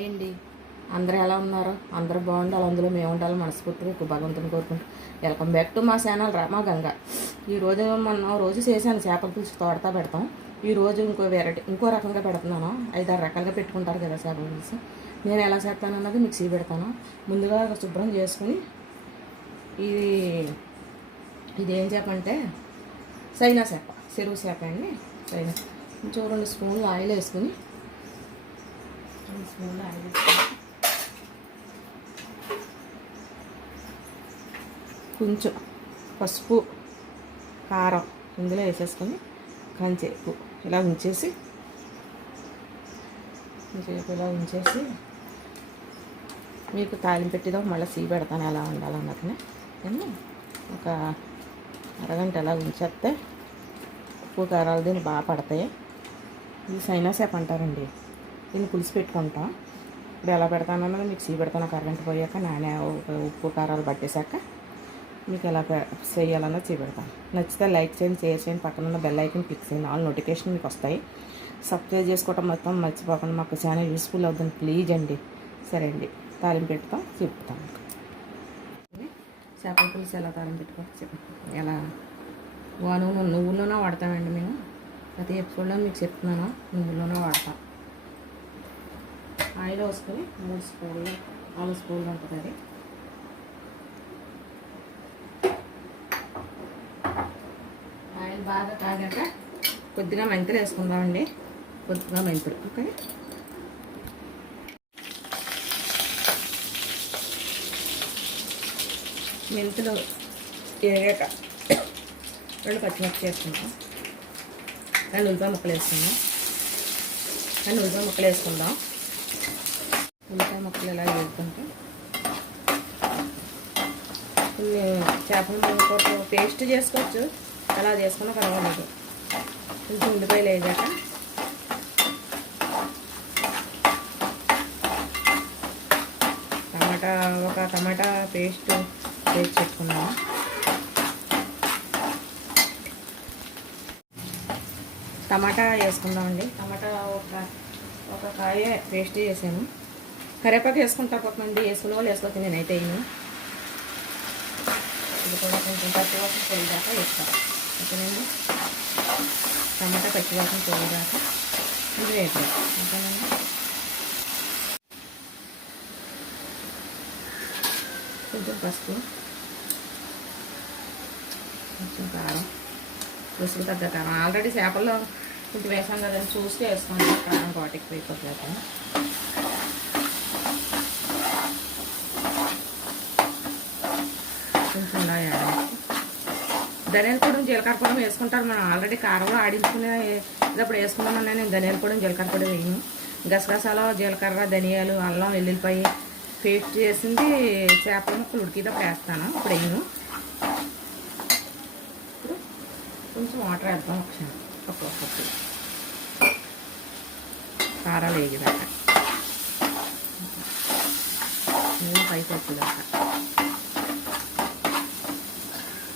Hi అండి. అందరూ ఎలా ఉన్నారు? అందరూ బాగుండాలి, అందులో మేము ఉండాలి మనస్ఫూర్తిగా భగవంతుని కోరుకుంటూ వెల్కమ్ బ్యాక్ టు మా ఛానల్ రామా గంగ. ఈరోజు మొన్న రోజు చేశాను చేపల పులుసు తోడతా పెడతాం. ఈరోజు ఇంకో రకంగా పెడుతున్నాను. 5-6 రకాలుగా పెట్టుకుంటారు కదా చేపల పులుసు. నేను ఎలా చేస్తాను అన్నది మిక్సీ పెడతాను. ముందుగా శుభ్రం చేసుకుని ఇది ఏం చేప అంటే సైనా చేప, చెరువు చేప అండి. సైనా కొంచెం 2 స్పూన్లు ఆయిల్ వేసుకుని కొంచెం పసుపు కారం ఇందులో వేసేసుకొని కంచేపు ఇలా ఉంచేసి మీకు తాలింపు పెట్టిదో మళ్ళీ సీ పెడతాను ఎలా ఉండాలన్నట్టునే. కానీ ఒక అరగంట ఎలా ఉంచేస్తే ఉప్పు కారాలు దీన్ని బాగా పడతాయి. ఇది సైనా చేప అంటారండి. దీన్ని పులుసు పెట్టుకుంటాం. ఇప్పుడు ఎలా పెడతానన్నది మిక్సీ పెడతాను. ఒక అరగంట పోయాక ఉప్పు కారాలు పట్టేశాక మీకు ఎలా చేయాలన్నది చేపెడతాను. నచ్చితే లైక్ చేయండి, షేర్ చేయండి, పక్కన ఉన్న బెల్ ఐకాన్ క్లిక్ చేయండి. ఆల్ నోటిఫికేషన్ మీకు వస్తాయి. సబ్స్క్రైబ్ చేసుకోవటం మొత్తం మర్చిపోకుండా మాకు ఛానల్ యూస్ఫుల్ అవుతుంది ప్లీజ్ అండి. సరే అండి, తాలింపు పెడతాం చెప్తాను. చేపల పులుసు ఎలా తాలింపు పెట్టుకోవచ్చు, ఎలా నువ్వు నూనె వాడతామండి మేము. ప్రతి ఎపిసోడ్లో మీకు చెప్తున్నాను, నువ్వు నూనె వాడతాం. ఆయిల్ వేసుకొని 3 స్పూన్లు 4 స్పూన్లు ఉంటుంది అది. ఆయిల్ బాగా కాగాక కొద్దిగా మెంతులు వేసుకుందామండి. కొద్దిగా మెంతులు. ఓకే, మెంతులు వేగాక 2 పచ్చిమిర్చి వేసుకుందాం. 2 ఉల్లిపాయ ముక్కలు వేసుకుందాం. ఉల్లిపాయ ముక్కలు ఇలా వేసుకుంటే కొన్ని చేపలు ముక్కలు పేస్ట్ చేసుకోవచ్చు, అలా చేసుకున్నా పర్వాలేదు. కొంచెం ఉల్లిపాయలు వేసాక ఒక టమాటా పేస్ట్ వేసి పెట్టుకున్నాము. టమాటా వేసుకుందామండి. టమాటా ఒక కాయ పేస్ట్ చేసాను. కరివేపాకు వేసుకుంటా కొంతమంది, వేసుకునే వాళ్ళు వేసుకోవచ్చు, నేనైతే వేయను. ఇది కూడా కొంచెం పచ్చివాసన పోయేదాకా వేస్తాను. ఓకేనండి, టమాటా పచ్చివాసన పోయేదాకా ఇది వేస్తాం. ఓకేనండి, కొంచెం పసుపు, కొంచెం కారం, రుసుకు తగ్గ కారం. ఆల్రెడీ చేపల్లో కొంచెం వేసాం కదండి, చూసి వేసుకోండి. కారం బాటికి వేయకపోతే కొంచెం ఇలా ధనియాల పొడి జీలకర్ర పొడి వేసుకుంటారు. మనం ఆల్రెడీ కారంలో ఆడించుకునే ఇదప్పుడు వేసుకున్నామన్నా. నేను ధనియాల పొడి జీలకర్ర పొడి వేయను. గసగసాలు, జీలకర్ర, ధనియాలు, అల్లం వెల్లుల్లిపాయ పేస్ట్ చేసింది చేపల ముక్కలు ఉడికిటప్పుడు వేస్తాను. ఇప్పుడు వేయను. ఇప్పుడు కొంచెం వాటర్ వేద్దాం. ఒకసారి కారాలు వేగిదాకా నూనె పైకి వచ్చేదాకా.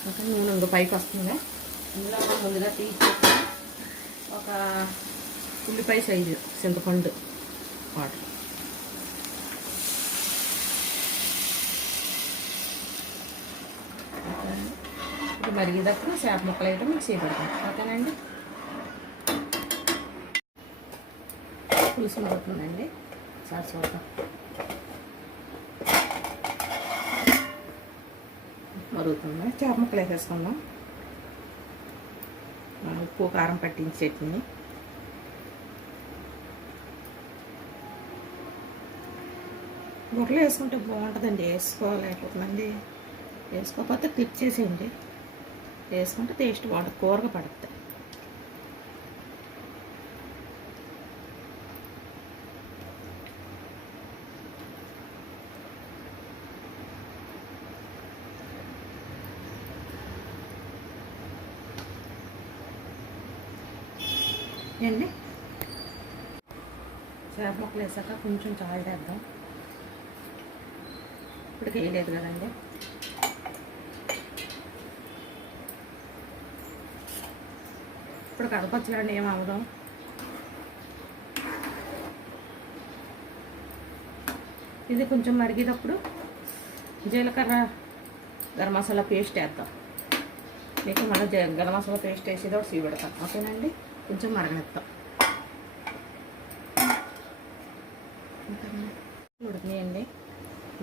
ఓకే, నూనె ఇంకో పైకి వస్తుంది. ఇందులో ముందుగా తీసి ఒక ఉల్లిపాయ సైజు చింతపండు వాటర్, ఇది మరిగేటప్పుడు చేప ముక్కలు అయితే మీకు చేపెడతాం. ఓకేనండి, పులుసు మరుగుతుందండి. సార్ చూద్దాం. మరుగుతుంది. చేప ముక్కలు వేసేసుకుందాం. ఉప్పు కారం పట్టించి చట్నీ. గొర్రెలు వేసుకుంటే బాగుంటుందండి. వేసుకోలేకపోతుందండి, వేసుకోకపోతే క్లిక్ చేసేయండి. వేసుకుంటే టేస్ట్ బాగుంటుంది, కూరగా పడుతుంది. అండి, చేప ముక్కలు వేసాక కొంచెం చాయ్ వేద్దాం. ఇప్పటికి వేయలేదు కదండి. ఇప్పుడు కడపచ్చులండి, ఏం అవదాం. ఇది కొంచెం మరిగేటప్పుడు జీలకర్ర గరం మసాలా పేస్ట్ వేద్దాం. మీకు మళ్ళీ గరం మసాలా పేస్ట్ వేసేది ఒకటి పెడతాం. ఓకేనండి, కొంచెం మరగనిస్తాం. ఉడికినాయండి.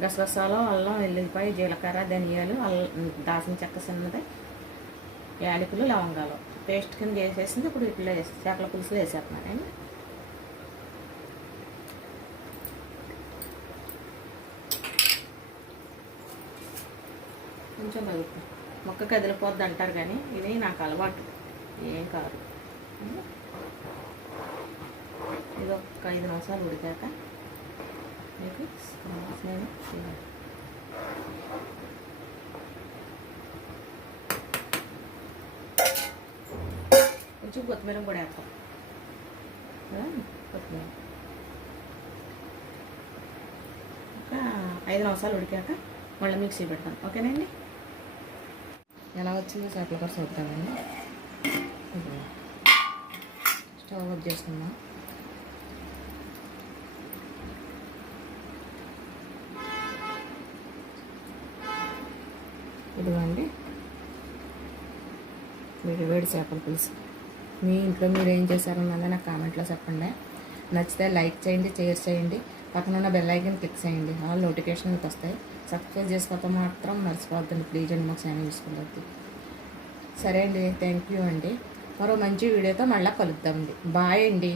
గసగసాలు, అల్లం, వెల్లుల్లిపాయ, జీలకర్ర, ధనియాలు, దాల్చిన చెక్క చిన్నది, యాలకులు, లవంగాలు పేస్ట్ కింద వేసేసింది. ఇప్పుడు ఇట్లా వేసి చేపల పులుసులో వేసేస్తున్నారండి. కొంచెం కలుపుతాం. మొక్క కదిలిపోద్ది అంటారు కానీ ఇది నాకు అలవాటు, ఏం కాదు. ఇది ఒక 5 నిమిషాలు ఉడికాక మీకు నేను కొంచెం కొత్తిమీర కూడా వేస్తాం. కొత్తిమీర ఒక 5 నిమిషాలు ఉడికాక మళ్ళీ మిక్సీ పెడతాను. ఓకేనండి, ఎలా వచ్చిందో చేపల కూర చూద్దామండి. స్టవ్ ఆఫ్ చేసుకుందాం. ఇదిగోండి వేడి చేపల పులుసు. మీ ఇంట్లో మీరు ఏం చేశారన్నది నాకు కామెంట్లో చెప్పండి. నచ్చితే లైక్ చేయండి, షేర్ చేయండి, పక్కన ఉన్న బెల్ ఐకాన్ క్లిక్ చేయండి. ఆల్ నోటిఫికేషన్ మీకు వస్తాయి. సబ్స్క్రైబ్ చేసుకోవద్దు మాత్రం మర్చిపోవద్దండి ప్లీజ్ అండి, మాకు ఛానల్ చూసుకోవద్దు. సరే అండి, థ్యాంక్ యూ అండి. మరో మంచి వీడియోతో మళ్ళీ కలుద్దామండి. బాయ్ అండి.